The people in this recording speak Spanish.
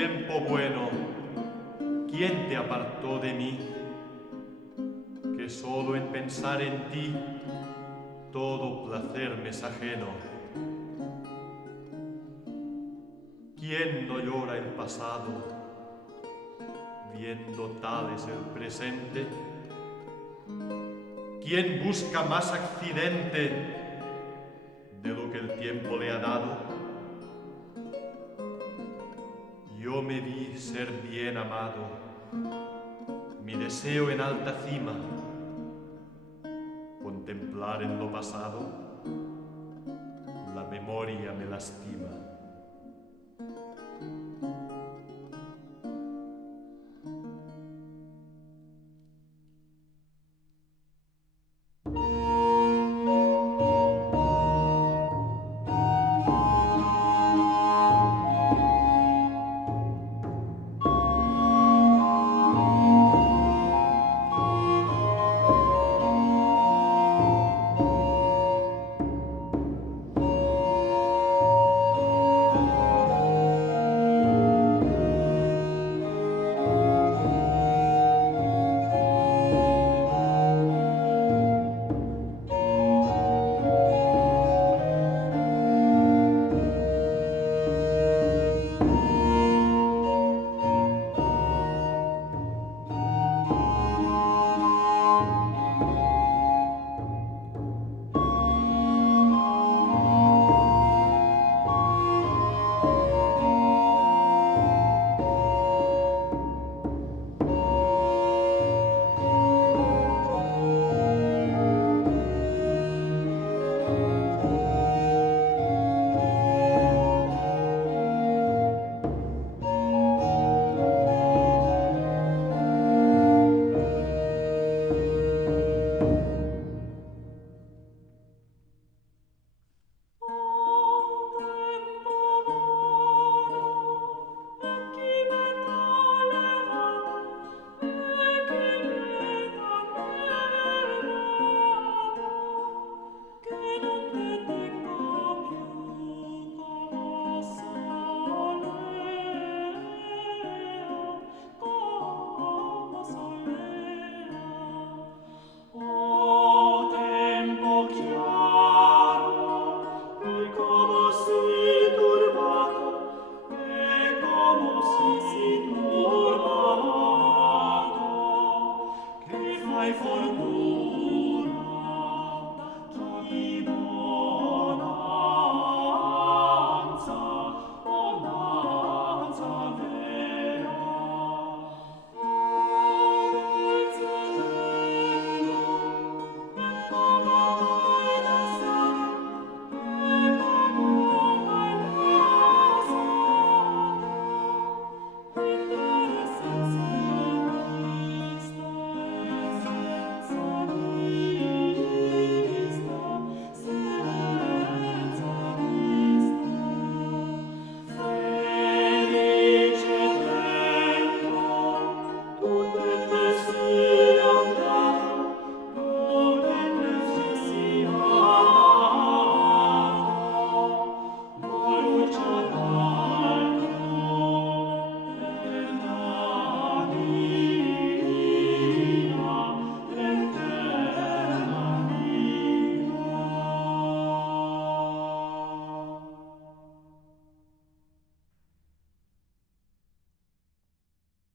Tiempo bueno, ¿quién te apartó de mí? Que solo en pensar en ti todo placer me es ajeno. ¿Quién no llora el pasado, viendo tal es el presente? ¿Quién busca más accidente de lo que el tiempo le ha dado? Yo me vi ser bien amado, mi deseo en alta cima, contemplar en lo pasado, la memoria me lastima.